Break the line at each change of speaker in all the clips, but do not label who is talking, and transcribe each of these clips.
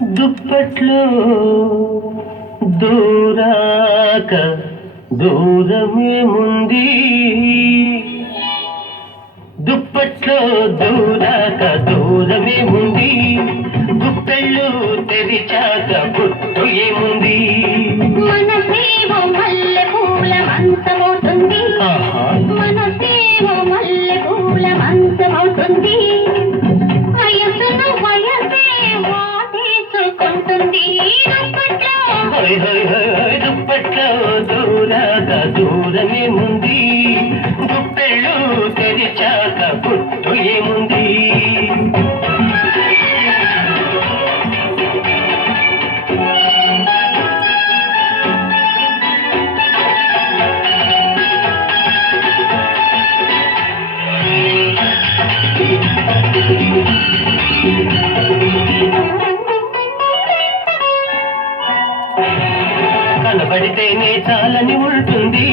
దుప్పట్లో దూరాక దూరమేముంది దుప్పట్లో దూరాక దూరమేముంది గుప్పెళ్ళు తెరిచాక గుర్తు ఏముంది తెరిచాక గుట్టు ఏముంది కనబడితేనే చాలని ఉంటుంది.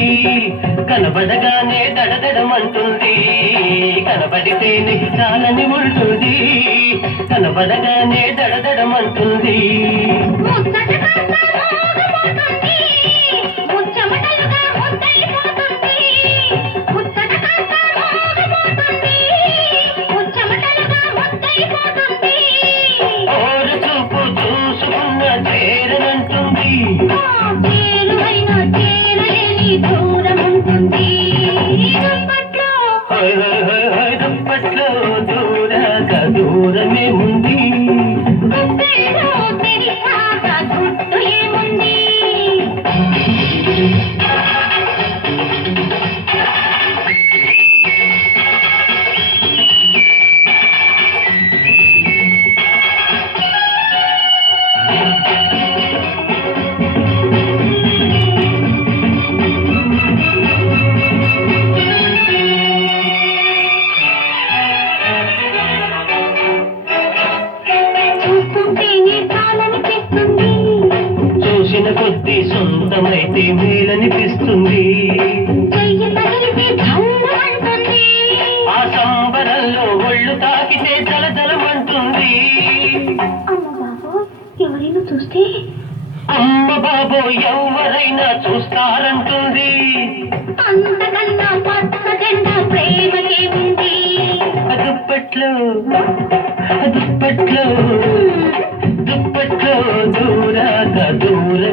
కనబడగానే దడదడమంటుంది. కనబడితేనే చాలని ఉంటుంది. కనబడగానే దడదడమంటుంది. దూరాక దూరమే సొంతమైతే మేలనిపిస్తుంది. ఆ సంబరంలో ఒళ్ళు తాకితే జలజలమంటుంది
ఎవరైనా చూస్తే?
అమ్మ బాబో ఎవరైనా చూస్తారంటుంది.
అంతకన్నా పచ్చ జెండా ప్రేమకే ఉంది
దుప్పట్లో దుప్పట్లో దుప్పట్లో దూరాక దూరమే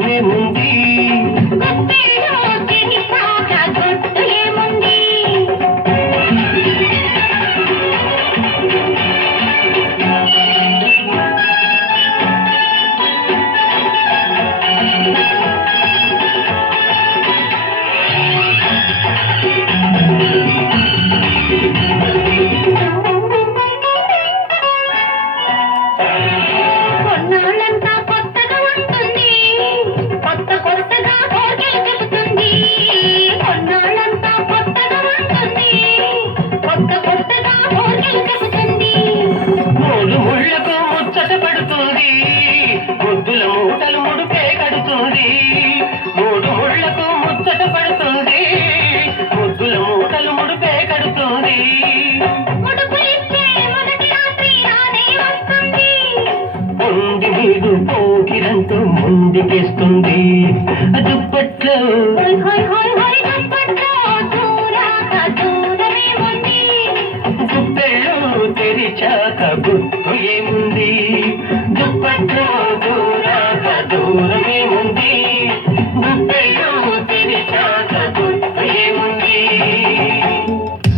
పోకిరంటూ ముందుకేస్తుంది. దుప్పట్లో గుప్పెళ్ళు తెరిచాక గుట్టు ఏముంది దుప్పట్లో దూరాక దూరమే